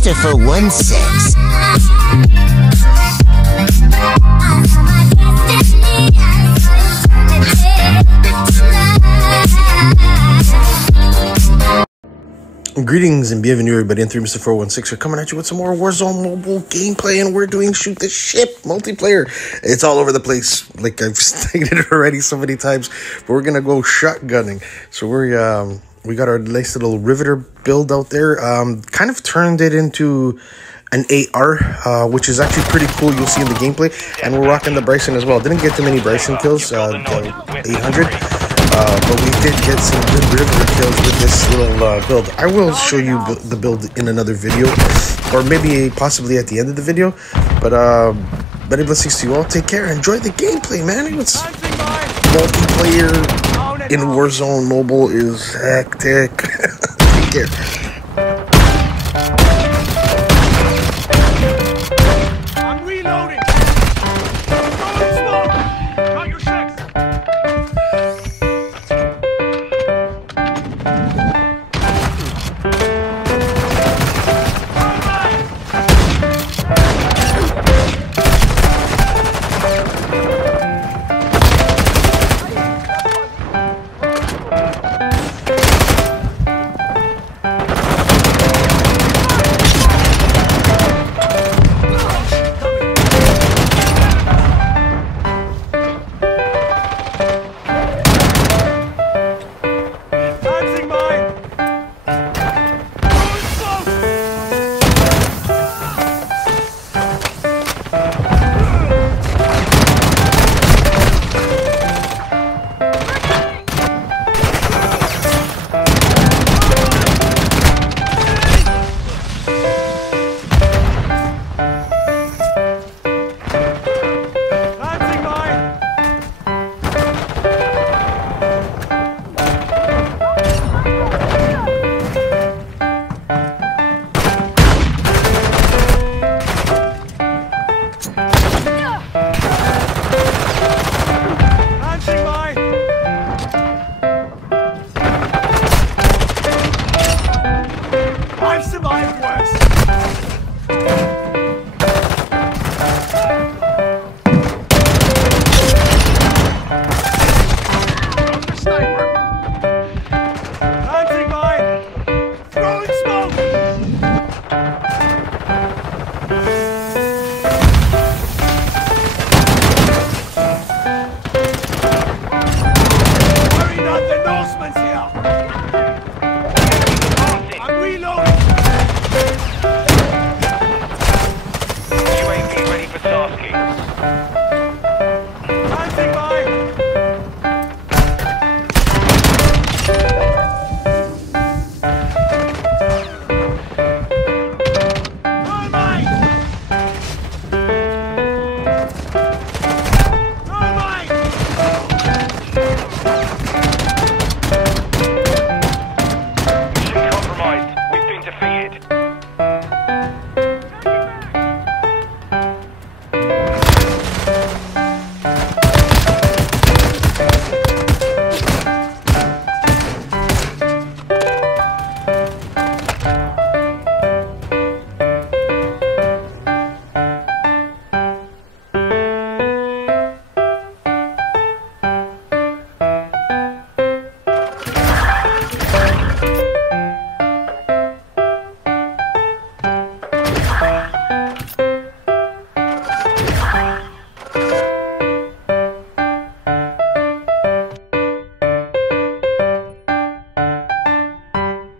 Christopher 16. Greetings and bienvenue everybody, and 3 Mr. 416 are coming at you with some more Warzone mobile gameplay, and we're doing shoot the ship multiplayer. It's all over the place, like I've stated already so many times, but we're gonna go shotgunning. So we got our nice little Riveter build out there, kind of turned it into an AR, which is actually pretty cool. You'll see in the gameplay, and we're rocking the Bryson as well. Didn't get too many Bryson kills, the 800. But we did get some good Riveter kills with this little build. I will show you the build in another video, or maybe possibly at the end of the video. But many blessings to you all. Take care. Enjoy the gameplay, man. It's multiplayer in Warzone mobile is hectic. Take care.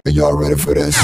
Are y'all ready for this?